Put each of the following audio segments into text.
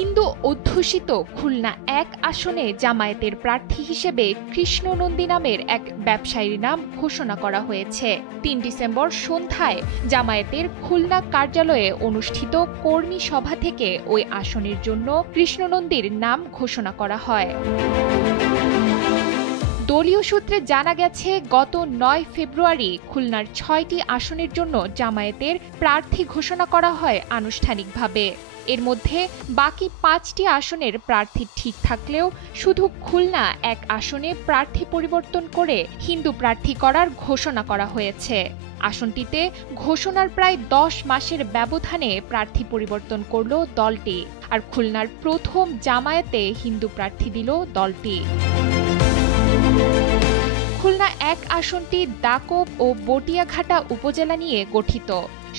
হিন্দু অধ্যুষিত খুলনা ১ আসনে জামায়াতের প্রার্থী হিসেবে কৃষ্ণ নন্দী নামের এক ব্যবসায়ীর নাম ঘোষণা করা হয়েছে। ৩ ডিসেম্বর সন্ধ্যায় জামায়াতের খুলনা কার্যালয়ে অনুষ্ঠিত কর্মী সভা থেকে ওই আসনের জন্য কৃষ্ণ নন্দীর নাম ঘোষণা করা হয়। দলীয় সূত্রে জানা গেছে, গত ৯ ফেব্রুয়ারি খুলনার ৬টি আসনের জন্য জামায়াতের প্রার্থী ঘোষণা করা হয় আনুষ্ঠানিকভাবে। এর মধ্যে বাকি ৫টি আসনের প্রার্থী ঠিক থাকলেও শুধু খুলনা ১ আসনে প্রার্থী পরিবর্তন করে হিন্দু প্রার্থী করার ঘোষণা করা হয়েছে। আসনটিতে ঘোষণার প্রায় ১০ মাসের ব্যবধানে প্রার্থী পরিবর্তন করল দলটি। আর খুলনার প্রথম জামায়াতে হিন্দু প্রার্থী দিল দলটি। খুলনা ১ আসনটি দাকব ও বটিয়াঘাটা উপজেলা নিয়ে গঠিত।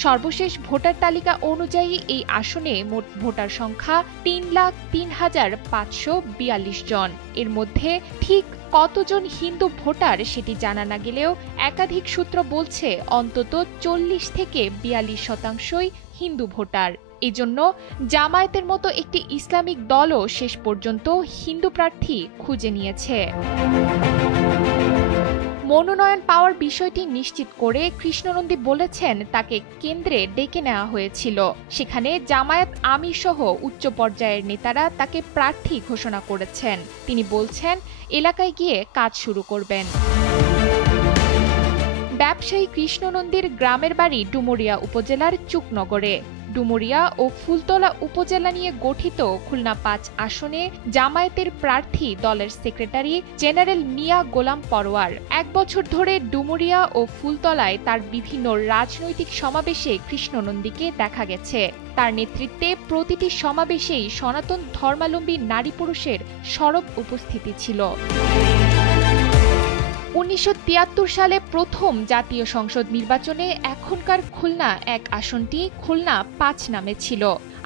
সর্বশেষ ভোটার তালিকা অনুযায়ী এই আসনে মোট ভোটার সংখ্যা ৩,০৩,৫৪২ জন। এর মধ্যে ঠিক কতজন হিন্দু ভোটার সেটি জানা না গেলেও একাধিক সূত্র বলছে অন্তত ৪০ থেকে ৪২% হিন্দু ভোটার। এজন্য জামায়াতের মতো একটি ইসলামিক দলও শেষ পর্যন্ত হিন্দু প্রার্থী খুঁজে নিয়েছে। মনোনয়ন পাওয়ার বিষয়টি নিশ্চিত করে কৃষ্ণ নন্দী বলেছেন, তাকে কেন্দ্রে ডেকে নেওয়া হয়েছিল। সেখানে জামায়াত আমির সহ উচ্চ পর্যায়ের নেতারা তাকে প্রার্থী ঘোষণা করেছেন। তিনি বলছেন, এলাকায় গিয়ে কাজ শুরু করবেন। ব্যবসায়ী কৃষ্ণ নন্দীর গ্রামের বাড়ি ডুমুরিয়া উপজেলার চুকনগরে। ডুমুরিয়া ও ফুলতলা উপজেলা নিয়ে গঠিত খুলনা ৫ আসনে জামায়াতের প্রার্থী দলের সেক্রেটারি জেনারেল মিয়া গোলাম পরোয়ার। ১ বছর ধরে ডুমুরিয়া ও ফুলতলায় তার বিভিন্ন রাজনৈতিক সমাবেশে কৃষ্ণ নন্দীকে দেখা গেছে। তার নেতৃত্বে প্রতিটি সমাবেশেই সনাতন ধর্মাবলম্বী নারী পুরুষের সরব উপস্থিতি ছিল। ১৯৭৩ সালে প্রথম জাতীয় সংসদ নির্বাচনে এখনকার খুলনা ১ আসনটি খুলনা ৫ নামে ছিল।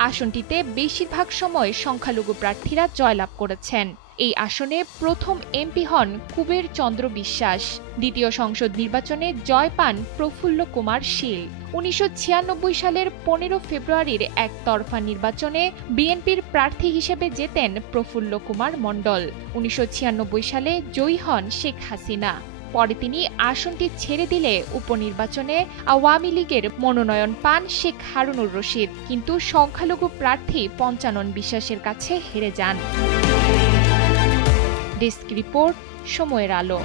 আসনটিতে বেশিরভাগ সময় সংখ্যালঘু প্রার্থীরা জয়লাভ করেছেন। এই আসনে প্রথম এমপি হন কুবের চন্দ্র বিশ্বাস। দ্বিতীয় সংসদ নির্বাচনে জয় পান প্রফুল্ল কুমার শীল। ১৯৯৬ সালের ১৫ ফেব্রুয়ারির একতরফা নির্বাচনে বিএনপির প্রার্থী হিসেবে জেতেন প্রফুল্ল কুমার মণ্ডল। ১৯৯৬ সালে জয়ী হন শেখ হাসিনা। পরে তিনি আসনটি ছেড়ে দিলে উপনির্বাচনে আওয়ামী লীগের মনোনয়ন পান শেখ হারুনুর রশিদ, কিন্তু সংখ্যালঘু প্রার্থী পঞ্চানন বিশ্বাসের কাছে হেরে যান। ডেস্ক রিপোর্ট, সময়ের আলো।